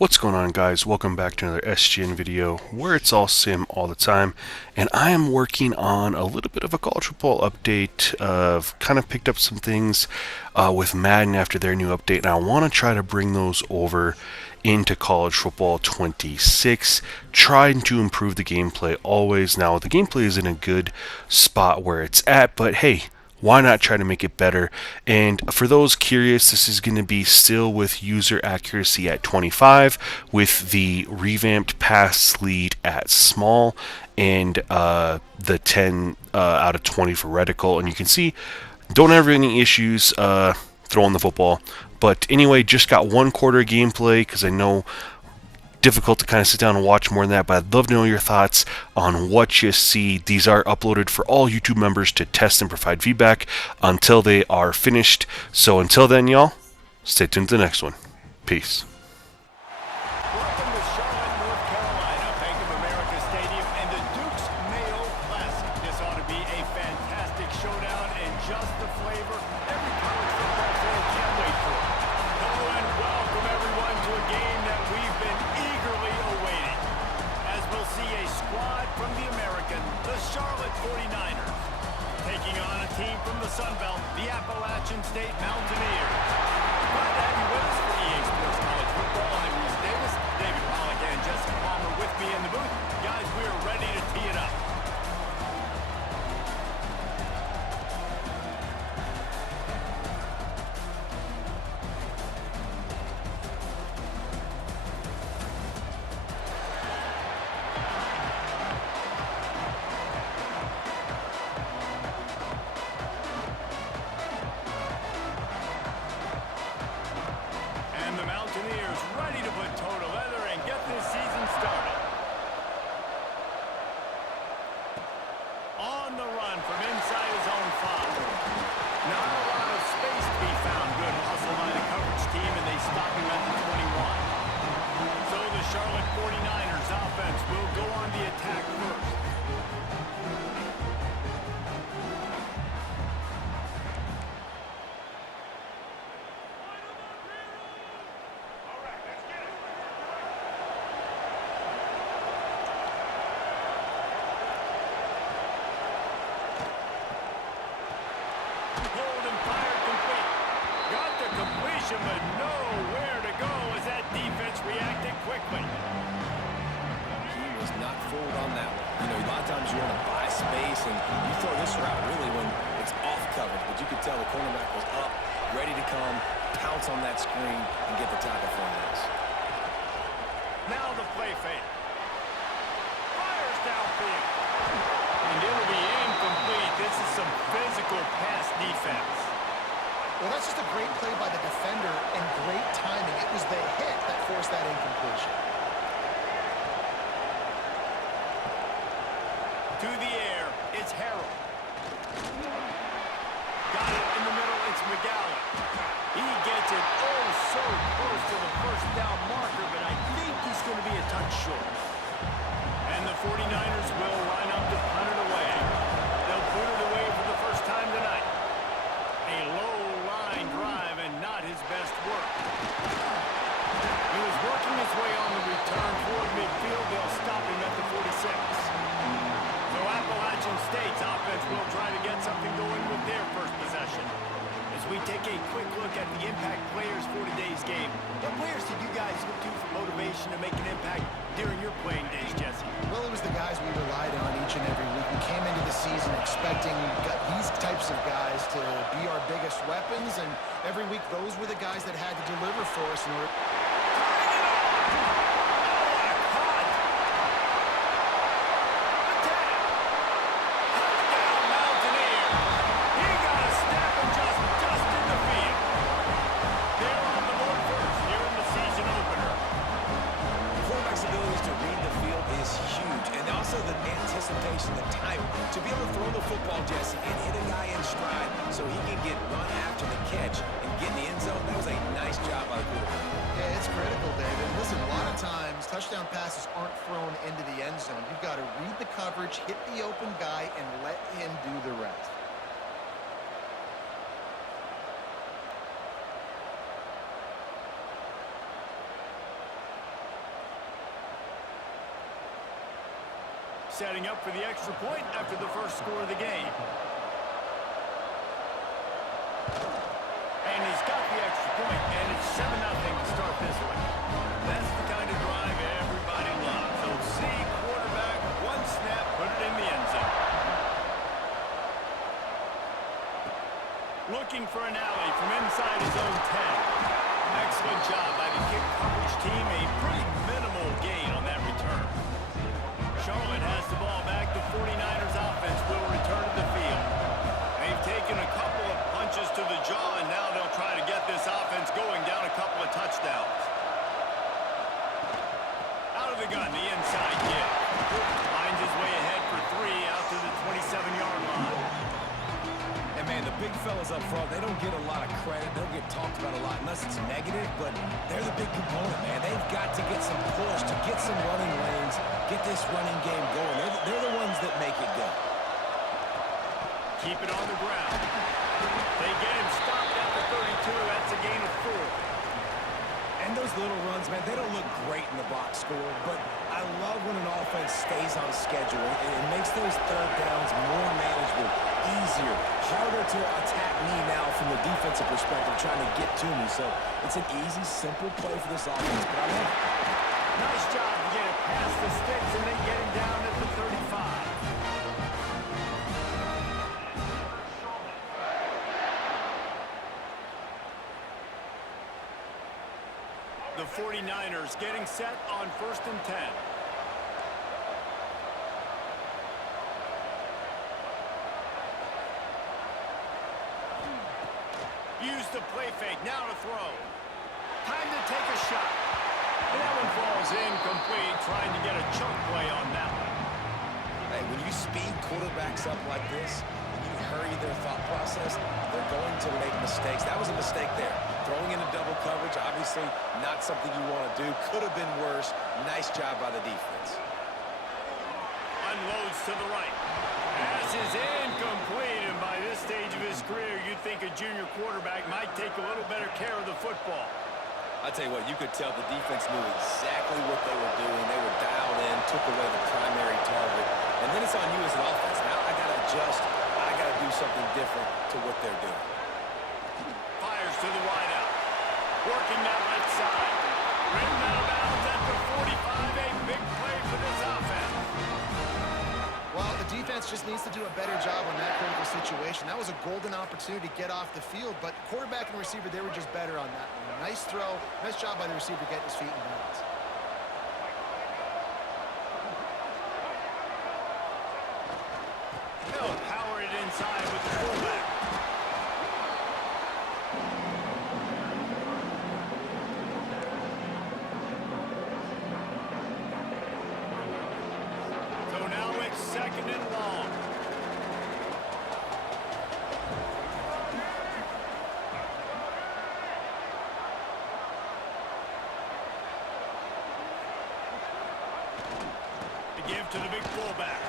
What's going on, guys? Welcome back to another SGN video where it's all sim all the time, and I am working on a little bit of a college football update. I've kind of picked up some things with Madden after their new update, and I want to try to bring those over into college football 26, trying to improve the gameplay always. Now, the gameplay is in a good spot where it's at, but hey, why not try to make it better? And for those curious, this is going to be still with user accuracy at 25, with the revamped pass lead at small, and the 10 out of 20 for reticle. And you can see, don't have any issues throwing the football. But anyway, just got one quarter gameplay because I know difficult to kind of sit down and watch more than that, but I'd love to know your thoughts on what you see. These are uploaded for all YouTube members to test and provide feedback until they are finished. So until then, y'all, stay tuned to the next one. Peace. Welcome to Charlotte, North Carolina, Bank of America Stadium, and the Duke's Mayo Classic. This ought to be a fantastic showdown and just the flavor every college football fan can't wait for. Hello and welcome everyone to a game that we've been eagerly awaiting, as we'll see a squad from the American, the Charlotte 49ers, taking on a team from the Sun Belt, the Appalachian State Mountaineers. Glad to have you with us for EA Sports College Football. I'm Reese Davis, David Pollock, and Jesse Palmer with me in the booth. Guys, we are ready to tee it up. And the Mountaineers ready to put toe to leather and get this season started. On the run from inside his own 5. Not a lot of space to be found. Good hustle by the coverage team, and they stop him at the 21. So the Charlotte 49ers offense will go on the attack first. Hold and fire complete. Got the completion, but nowhere to go as that defense reacted quickly. He was not fooled on that one. You know, a lot of times you want to buy space, and you throw this route really when it's off coverage. But you could tell the cornerback was up, ready to come, pounce on that screen, and get the tackle for him. Now the play fake. Fires downfield. And it'll be incomplete. This is some physical pass defense. Well, that's just a great play by the defender and great timing. It was the hit that forced that incompletion. To the air, it's Harrell. Got it in the middle, it's McGowan. He gets it oh so close to the first down marker, but I think he's going to be a touch short. And the 49ers will line up to punt it away. They'll put it away for the first time tonight. A low line drive and not his best work. He was working his way on the return toward midfield. They'll stop him at the 46. So Appalachian State's offense will try to get something going with their first possession. As we take a quick look at the impact players for today's game, what players did you guys look to for motivation to make an impact during your playing days, Jesse? Well, it was the guys we relied on each and every week. We came into the season expecting these types of guys to be our biggest weapons, and every week those were the guys that had to deliver for us in order. The time to be able to throw the football, Jesse, and hit a guy in stride so he can get run after the catch and get in the end zone. That was a nice job by the quarterback. Yeah, it's critical, David. Listen, a lot of times touchdown passes aren't thrown into the end zone. You've got to read the coverage, hit the open guy, and let him do the rest. setting up for the extra point after the first score of the game. And he's got the extra point, and it's 7-0 to start this one. That's the kind of drive everybody loves. So see, quarterback, one snap, put it in the end zone. Looking for an alley from inside his own 10. Excellent job by the kick coverage team. A pretty minimal gain on that return. Charlotte has the ball back. The 49ers offense will return to the field. They've taken a couple of punches to the jaw, and now they'll try to get this offense going down a couple of touchdowns. Out of the gun, the inside kick. Finds his way ahead for 3 out to the 27-yard line. And, man, the big fellas up front, they don't get a lot of credit. They don't get talked about a lot unless it's negative, but they're the big component, man. They've got to get some push, to get some running lanes, get this running game going. They're the ones that make it go. Keep it on the ground. They get him stopped at the 32. That's a gain of 4. And those little runs, man, they don't look great in the box score, but I love when an offense stays on schedule. It makes those third downs more manageable, easier, harder to attack me now from the defensive perspective trying to get to me. So it's an easy, simple play for this offense, but I love it. Nice job to get it past the sticks and then get him down at the 35. The 49ers getting set on 1st and 10. Use the play fake, now to throw. Time to take a shot. And that one falls incomplete, trying to get a chunk play on that one. Hey, when you speed quarterbacks up like this, when you hurry their thought process, they're going to make mistakes. That was a mistake there. Throwing into double coverage, obviously not something you want to do. Could have been worse. Nice job by the defense. Unloads to the right. Pass is incomplete, and by this stage of his career, you'd think a junior quarterback might take a little better care of the football. I tell you what, you could tell the defense knew exactly what they were doing. They were dialed in, took away the primary target. And then it's on you as an offense. Now I got to adjust. I got to do something different to what they're doing. Fires to the wideout. Working that left side. Ridden out of bounds at the 45. A big play for this offense. Well, the defense just needs to do a better job on that critical situation. That was a golden opportunity to get off the field, but quarterback and receiver, they were just better on that one. Nice throw. Nice job by the receiver getting his feet in bounds. They'll power it inside with the fullback. So now it's 2nd and long. To give to the big fullback.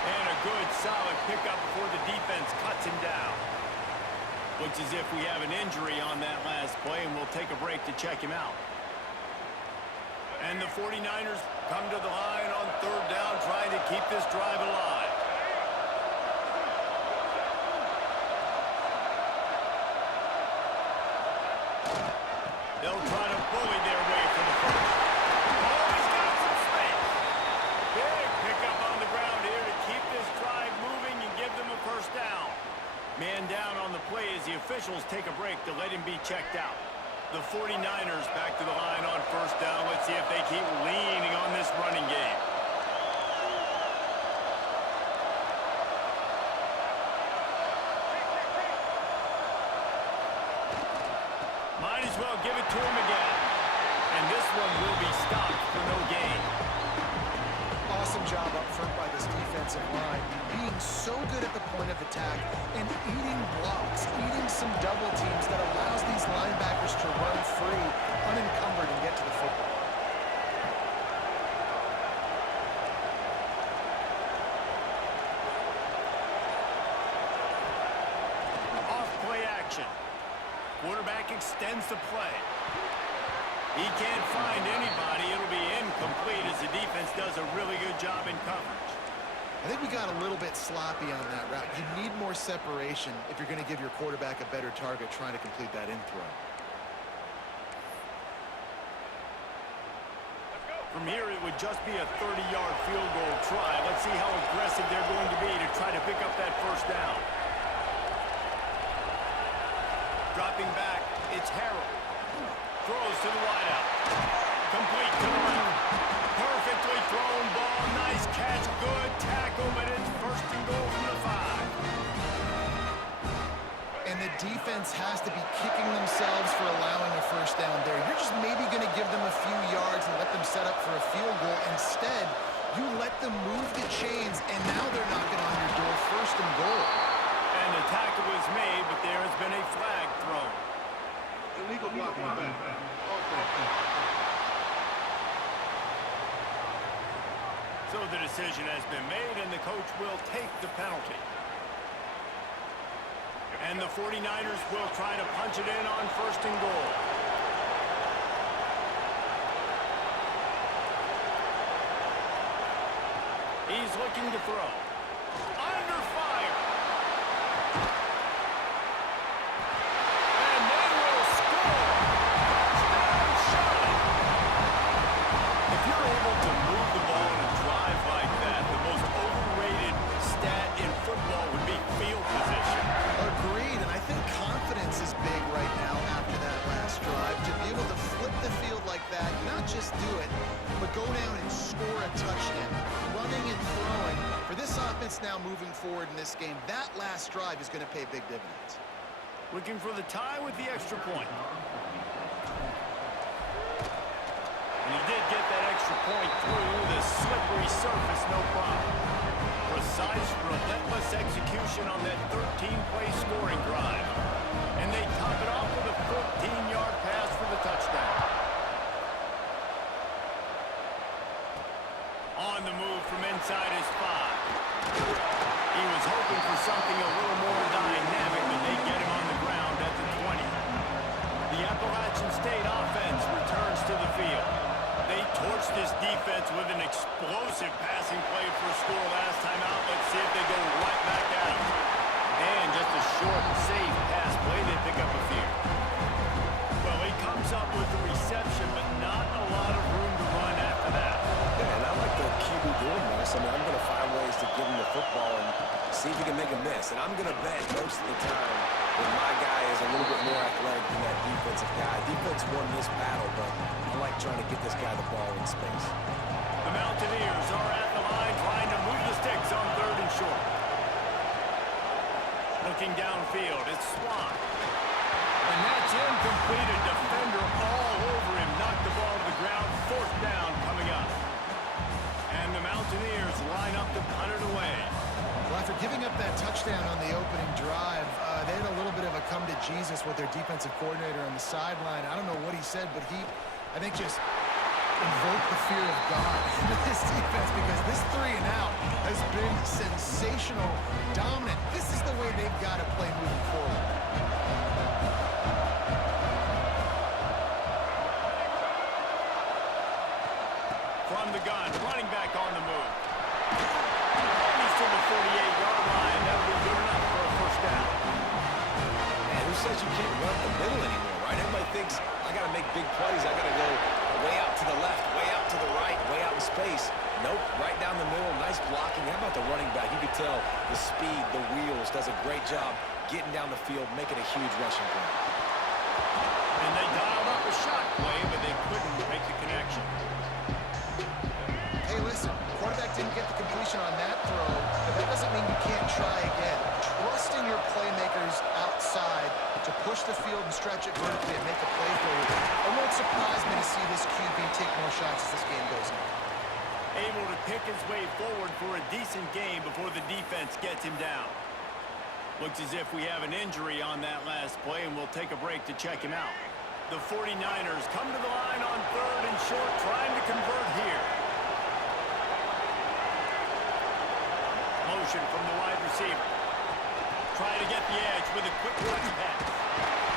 And a good, solid pickup before the defense cuts him down. Looks as if we have an injury on that last play, and we'll take a break to check him out. And the 49ers come to the line on 3rd down, trying to keep this drive alive. They'll try to bully their way for the first. Oh, he's got some space. Big pickup on the ground here to keep this drive moving and give them a 1st down. Man down on the play as the officials take a break to let him be checked out. The 49ers back to the line on 1st down. Let's see if they keep leaning on this running game. Might as well give it to him again. And this one will be stopped for no gain. Awesome job up front by this defensive line, being so good at the point of attack and eating blocks, eating some double teams that allows these linebackers to run free, unencumbered, and get to the football. Off play action. Quarterback extends the play. He can't find anybody. It'll be incomplete as the defense does a really good job in coverage. I think we got a little bit sloppy on that route. You need more separation if you're going to give your quarterback a better target trying to complete that in throw. From here, it would just be a 30-yard field goal try. Let's see how aggressive they're going to be to try to pick up that first down. Dropping back, it's Harrell. Throws to the wideout. Complete to the left. Perfectly thrown ball. Nice catch. Good tackle, but it's first and goal from the 5. And the defense has to be kicking themselves for allowing a first down there. You're just maybe going to give them a few yards and let them set up for a field goal. Instead, you let them move the chains, and now they're knocking on your door, first and goal. And the tackle was made, but there has been a flag thrown. Illegal blocking. So the decision has been made, and the coach will take the penalty. And the 49ers will try to punch it in on first and goal. He's looking to throw. Under fire. And they will score. Touchdown shot. If you're able to move the ball in a drive like that, the most overrated stat in football would be field position. Agreed, and I think confidence is big right now after that last drive. To be able to flip the field like that, not just do it, but go down and score a touchdown. Running and throwing. For this offense now moving forward in this game, that last drive is going to pay big dividends. Looking for the tie with the extra point. And he did get that extra point through the slippery surface, no problem. Precise, relentless execution on that 13-play scoring drive. And they top it off with a 14-yard pass for the touchdown. On the move from inside his 5. He was hoping for something a little more dynamic, but they get him on the ground at the 20. The Appalachian State offense returns to the field. They torched this defense with an explosive passing play for a score last time out. Let's see if they go right back at him. And just a short, safe pass play. They pick up a few. Well, he comes up with the reception, but not a lot of room to run after that. Yeah, and I like the QB doing this. I mean, I'm going to find ways to give him the football and see if he can make a miss. And I'm going to bet most of the time that my guy is a little bit more athletic than that defensive guy. Defense won this battle, but I like trying to get this guy the ball in space. The Mountaineers are at the line trying to move the sticks on 3rd and short. Looking downfield, it's Swan. And that's incomplete. A defender all over him. Knocked the ball to the ground. 4th down coming up. And the Mountaineers line up to punt it away. Well, after giving up that touchdown on the opening drive, they had a little bit of a come to Jesus with their defensive coordinator on the sideline. I don't know what he said, but he, I think, just invoked the fear of God into this defense, because this 3 and out has been sensational, dominant. This is the way they've got to play moving forward. From the gun, running back on the move. He's to the 48-yard line. That'll be good enough for a first down. Man, who says you can't run the middle anymore, right? Everybody thinks I got to make big plays. I got to go way out to the left, way out to the right, way out in space. Nope, right down the middle. Nice blocking. How about the running back? You could tell the speed, the wheels, does a great job getting down the field, making a huge rushing play. And they dialed up a shot play, but they couldn't make the connection. Hey, listen, quarterback didn't get the completion on that throw, but that doesn't mean you can't try again. Trust in your playmakers outside to push the field and stretch it vertically and make a play for you. It won't surprise me to see this QB take more shots as this game goes on. Able to pick his way forward for a decent game before the defense gets him down. Looks as if we have an injury on that last play, and we'll take a break to check him out. The 49ers come to the line on 3rd and short, trying to convert here. Motion from the wide receiver. Try to get the edge with a quick touch pass.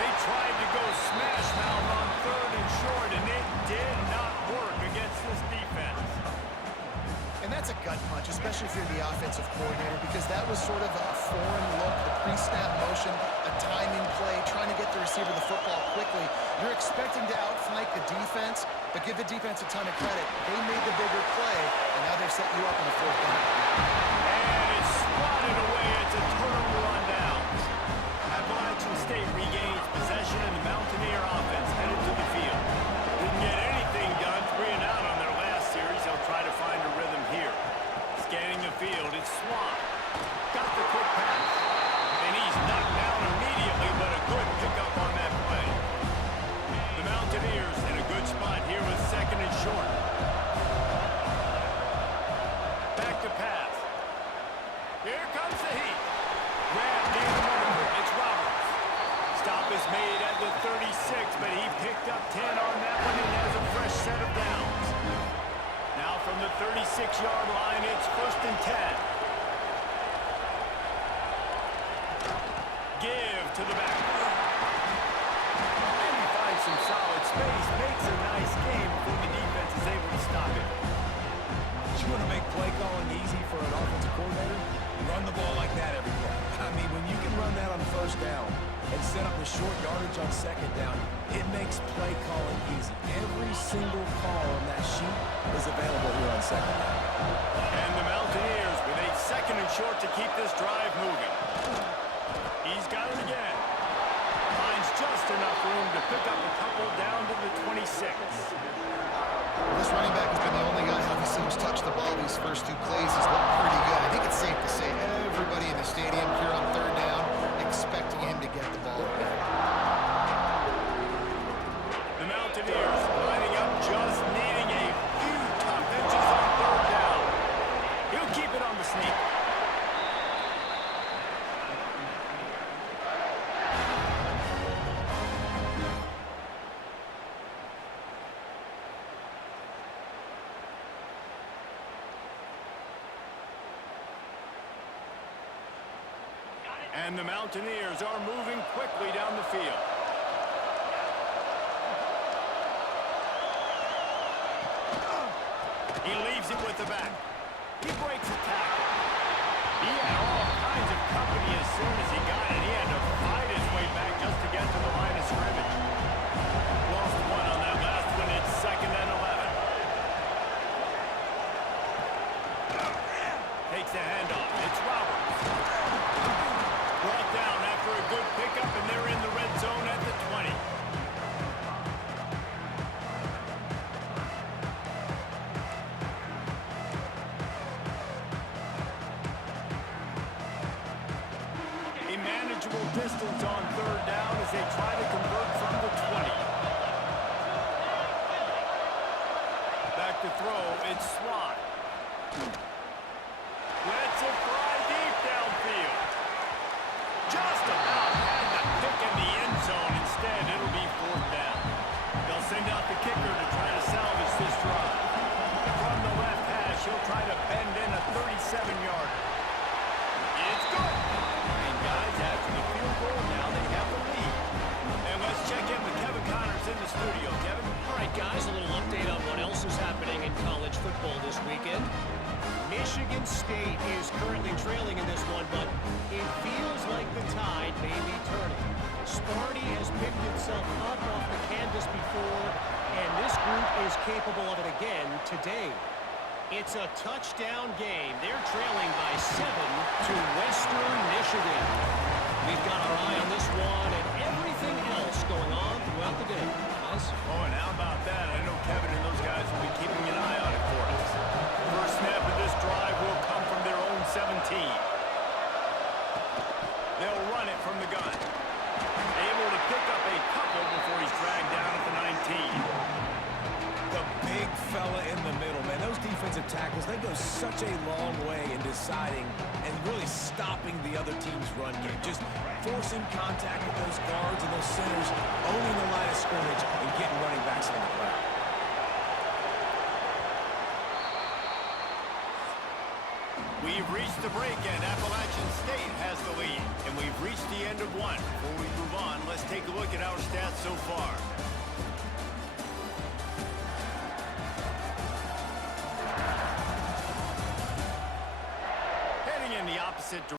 They tried to go smash mouth on 3rd and short, and it did not work against this defense. especially if you're the offensive coordinator, because that was sort of a foreign look, the pre-snap motion, a timing play, trying to get the receiver the football quickly. You're expecting to outflank the defense, but give the defense a ton of credit. They made the bigger play, and now they've set you up in the fourth down. And it's swatted away. It's a turnover on downs. Appalachian State regains possession, and the Mountaineer offense headed to the field. Didn't get anything done, 3 and out on their last series. They'll try to find a rhythm here. Scanning the field, it's Swan. Got the quick pass. And he's knocked down immediately, but a good pickup on that play. The Mountaineers in a good spot here with 2nd and short. Back to pass. Here comes the heat. Grab gave him over. It's Roberts. Stop is made at the 36, but he picked up 10 on that one and has a fresh set of downs. Now from the 36-yard line, it's 1st and 10. Give to the back. And he finds some solid space, makes a nice game before the defense is able to stop it. You want to make play calling easy for an offensive coordinator? Run the ball like that every play. I mean, when you can run that on 1st down and set up a short yardage on 2nd down, it makes play calling easy. Every single call on that sheet is available here on 2nd down. And the Mountaineers with a 2nd and short to keep this drive moving. He's got it again. Finds just enough room to pick up a couple down to the 26. This running back has been the only guy, obviously, who's touched the ball these first 2 plays. He's looked pretty good. I think it's safe to say everybody in the stadium here on 3rd down expecting him to get the ball again. The Mountaineers lining up, just needing a few tough inches on 3rd down. He'll keep it on the sneak. And the Mountaineers are moving quickly down the field. He leaves it with the back. He breaks a tackle. He had all kinds of company as soon as he got it. He had to fight his way back just to get to the line of scrimmage. Lost 1 on that last one. It's 2nd and 11. Takes the handoff. It's Roberts. Brought down after a good pickup, and they're in the red zone at the 20. A manageable distance on 3rd down as they try to convert from the 20. Back to throw, it's Swan. Lets it fly deep downfield. Just about had the pick in the end zone. Instead, it'll be 4th down. They'll send out the kicker to try to salvage this drive. From the left hash, he'll try to bend in a 37-yarder. It's good. And guys, after the field goal, now they have the lead. And let's check in with Kevin Connors in the studio. Kevin? All right, guys, a little update on what else is happening in college football this weekend. Michigan State is currently trailing in this one, but it feels like the tide may be turning. Sparty has picked itself up off the canvas before, and this group is capable of it again today. It's a touchdown game. They're trailing by 7 to Western Michigan. We've got our eye on this one and everything else going on throughout the day. Guys? Oh, and how about that? I know Kevin and those guys will be keeping an eye on it for us. First snap of this drive will come from their own 17. They'll run it from the gun. Able to pick up a couple before he's dragged down at the 19. The big fella in the middle, man. Those defensive tackles, they go such a long way in deciding and really stopping the other team's run game. Just forcing contact with those guards and those centers, owning the line of scrimmage, and getting running backs on the ground. We've reached the break, and Appalachian State has the lead. And we've reached the end of one. Before we move on, let's take a look at our stats so far. opposite direction.